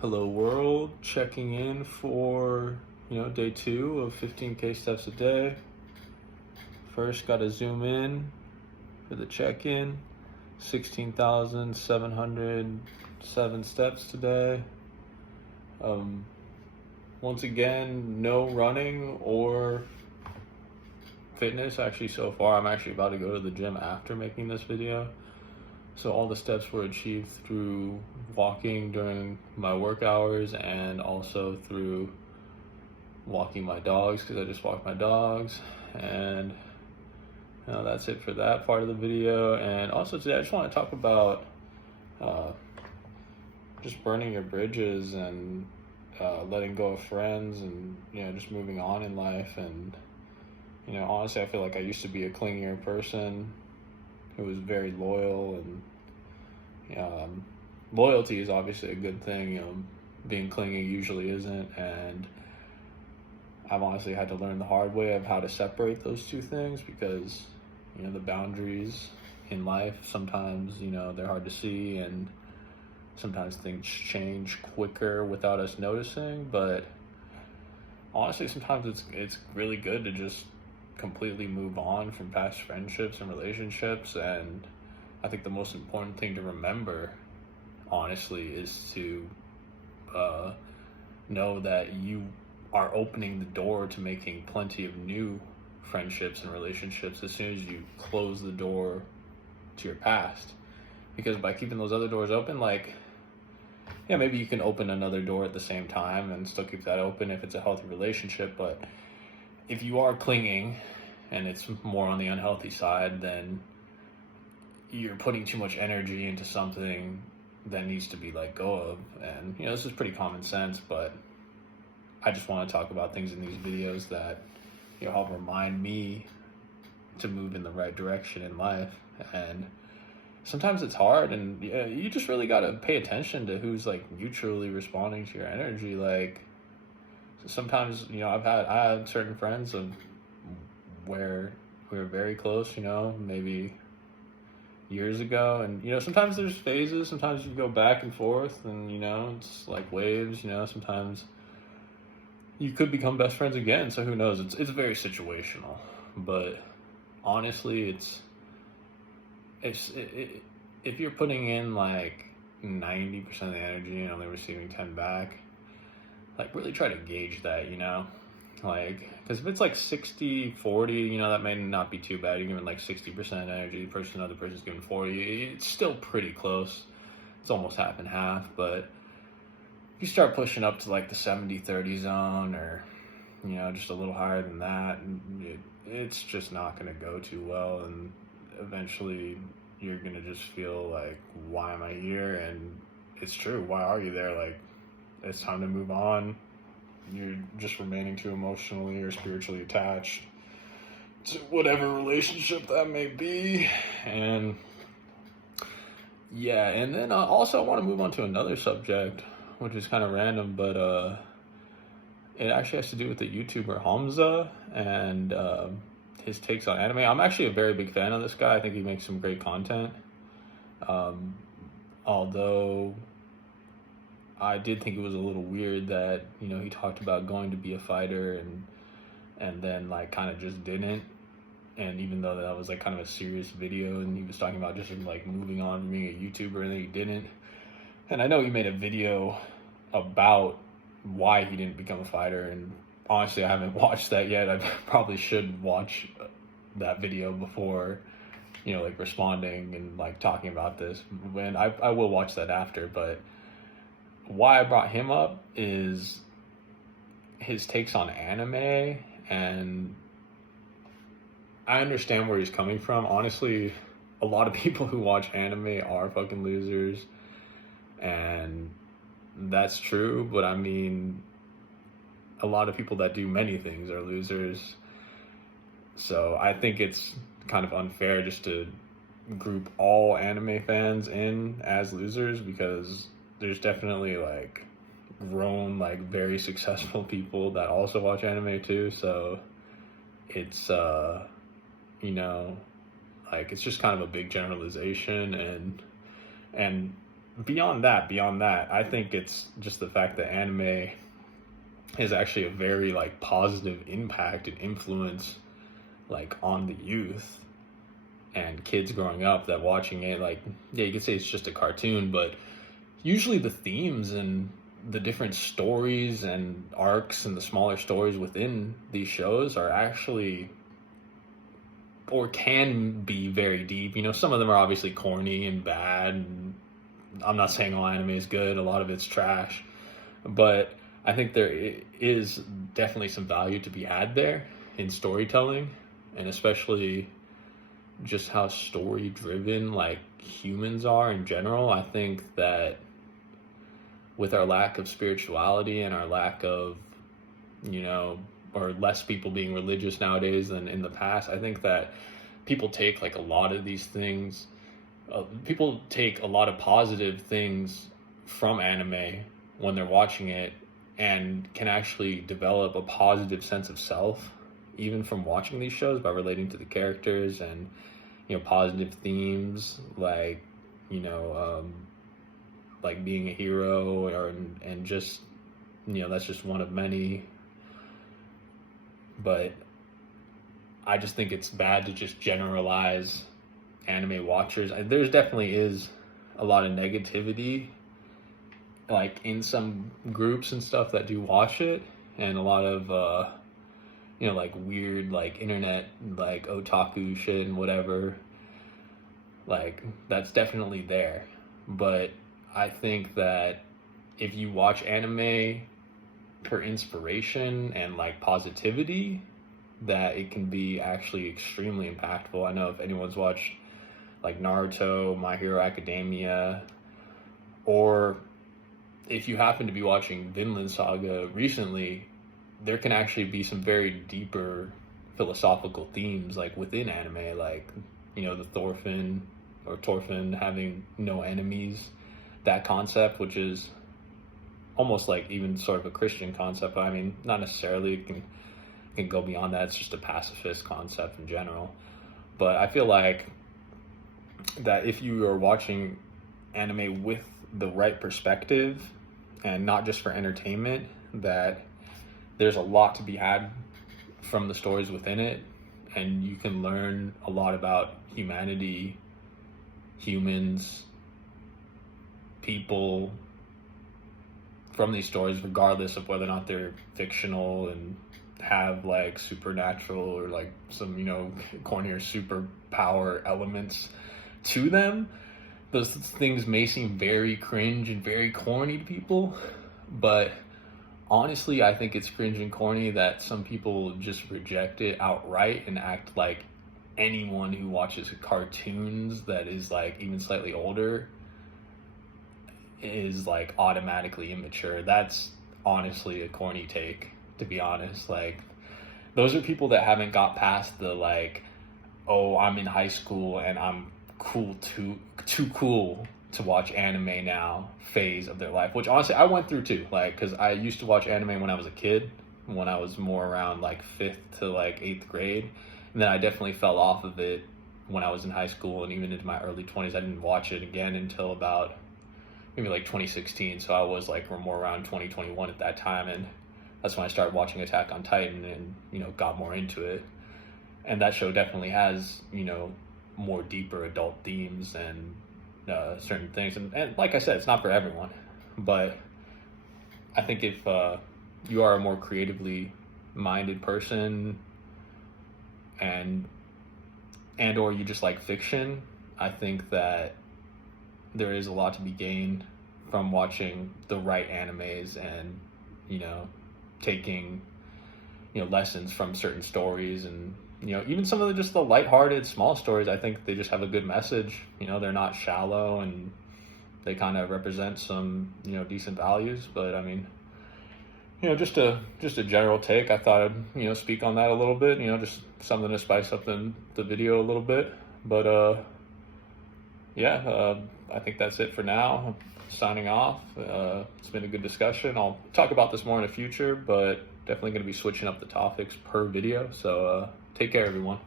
Hello world, checking in for, day 2 of 15K steps a day. First, got to zoom in for the check-in. 16,707 steps today. Once again, no running or fitness. Actually, so far, I'm actually about to go to the gym after making this video. So all the steps were achieved through walking during my work hours and also through walking my dogs, because I just walked my dogs. And that's it for that part of the video. And also today I just want to talk about just burning your bridges and letting go of friends, and just moving on in life. And honestly, I feel like I used to be a clingier person who was very loyal, and loyalty is obviously a good thing. Being clingy usually isn't, and I've honestly had to learn the hard way of how to separate those two things, because the boundaries in life sometimes they're hard to see, and sometimes things change quicker without us noticing. But honestly, sometimes it's really good to just completely move on from past friendships and relationships. And I think the most important thing to remember, honestly, is to know that you are opening the door to making plenty of new friendships and relationships as soon as you close the door to your past. Because by keeping those other doors open, maybe you can open another door at the same time and still keep that open if it's a healthy relationship. But if you are clinging and it's more on the unhealthy side, then you're putting too much energy into something that needs to be let go of. And this is pretty common sense, but I just want to talk about things in these videos that help remind me to move in the right direction in life. And sometimes it's hard, and you just really got to pay attention to who's mutually responding to your energy. Sometimes I had certain friends where we were very close, maybe years ago, and sometimes there's phases. Sometimes you go back and forth, and it's like waves. Sometimes you could become best friends again, so who knows. It's very situational. But honestly, if you're putting in 90% of the energy and only receiving 10 back, really try to gauge that, because if it's 60-40, that may not be too bad. You're giving 60% energy, the other person's giving 40. It's still pretty close. It's almost half and half. But if you start pushing up to the 70-30 zone, or just a little higher than that, it's just not going to go too well. And eventually you're going to just feel why am I here? And it's true, why are you there? It's time to move on. You're just remaining too emotionally or spiritually attached to whatever relationship that may be. And and then also I want to move on to another subject, which is kind of random, but it actually has to do with the YouTuber Hamza and his takes on anime. I'm actually a very big fan of this guy. I think he makes some great content. Although I did think it was a little weird that he talked about going to be a fighter, and then kind of just didn't. And even though that was kind of a serious video, and he was talking about just moving on from being a YouTuber, and then he didn't. And I know he made a video about why he didn't become a fighter, and honestly I haven't watched that yet. I probably should watch that video before responding and talking about this. When I will watch that after. But why I brought him up is his takes on anime, and I understand where he's coming from. Honestly, a lot of people who watch anime are fucking losers, and that's true. But I mean, a lot of people that do many things are losers. So I think it's kind of unfair just to group all anime fans in as losers, because there's definitely grown very successful people that also watch anime too. So it's it's just kind of a big generalization, and beyond that, I think it's just the fact that anime is actually a very like positive impact and influence like on the youth and kids growing up that watching it. Like, yeah, you could say it's just a cartoon, but usually the themes and the different stories and arcs and the smaller stories within these shows are actually, or can be, very deep. You know, some of them are obviously corny and bad, and I'm not saying all anime is good, a lot of it's trash, but I think there is definitely some value to be had there in storytelling, and especially just how story driven like humans are in general. I think that with our lack of spirituality and our lack of, you know, or less people being religious nowadays than in the past, I think that people take like a lot of these things, people take a lot of positive things from anime when they're watching it, and can actually develop a positive sense of self even from watching these shows by relating to the characters and, you know, positive themes like, you know, like being a hero, or and just, you know, that's just one of many. But I just think it's bad to just generalize anime watchers. There's definitely is a lot of negativity like in some groups and stuff that do watch it, and a lot of you know, like weird like internet like otaku shit and whatever, like that's definitely there. But I think that if you watch anime for inspiration and like positivity, that it can be actually extremely impactful. I know if anyone's watched like Naruto, My Hero Academia, or if you happen to be watching Vinland Saga recently, there can actually be some very deeper philosophical themes like within anime, like, you know, the Thorfinn having no enemies, that concept, which is almost like even sort of a Christian concept. But I mean, not necessarily. It can go beyond that. It's just a pacifist concept in general. But I feel like that if you are watching anime with the right perspective and not just for entertainment, that there's a lot to be had from the stories within it, and you can learn a lot about humanity, humans, people from these stories, regardless of whether or not they're fictional and have like supernatural or like some, you know, cornier superpower elements to them. Those things may seem very cringe and very corny to people, but honestly, I think it's cringe and corny that some people just reject it outright and act like anyone who watches cartoons that is like even slightly older is like automatically immature. That's honestly a corny take, to be honest. Like, those are people that haven't got past the like, oh, I'm in high school and I'm too cool to watch anime now phase of their life, which honestly I went through too. Like, because I used to watch anime when I was a kid, when I was more around like 5th to like 8th grade, and then I definitely fell off of it when I was in high school, and even into my early 20s I didn't watch it again until about maybe like 2016. So I was like more around 2021 at that time, and that's when I started watching Attack on Titan and, you know, got more into it. And that show definitely has, you know, more deeper adult themes and certain things, and like I said, it's not for everyone, but I think if you are a more creatively minded person and or you just like fiction, I think that there is a lot to be gained from watching the right animes and, you know, taking, you know, lessons from certain stories. And, you know, even some of just the lighthearted small stories, I think they just have a good message. You know, they're not shallow and they kind of represent some, you know, decent values. But I mean, you know, just a general take. I thought I'd, you know, speak on that a little bit, you know, just something to spice up the video a little bit. But yeah, I think that's it for now. Signing off. It's been a good discussion. I'll talk about this more in the future, but definitely going to be switching up the topics per video. So take care, everyone.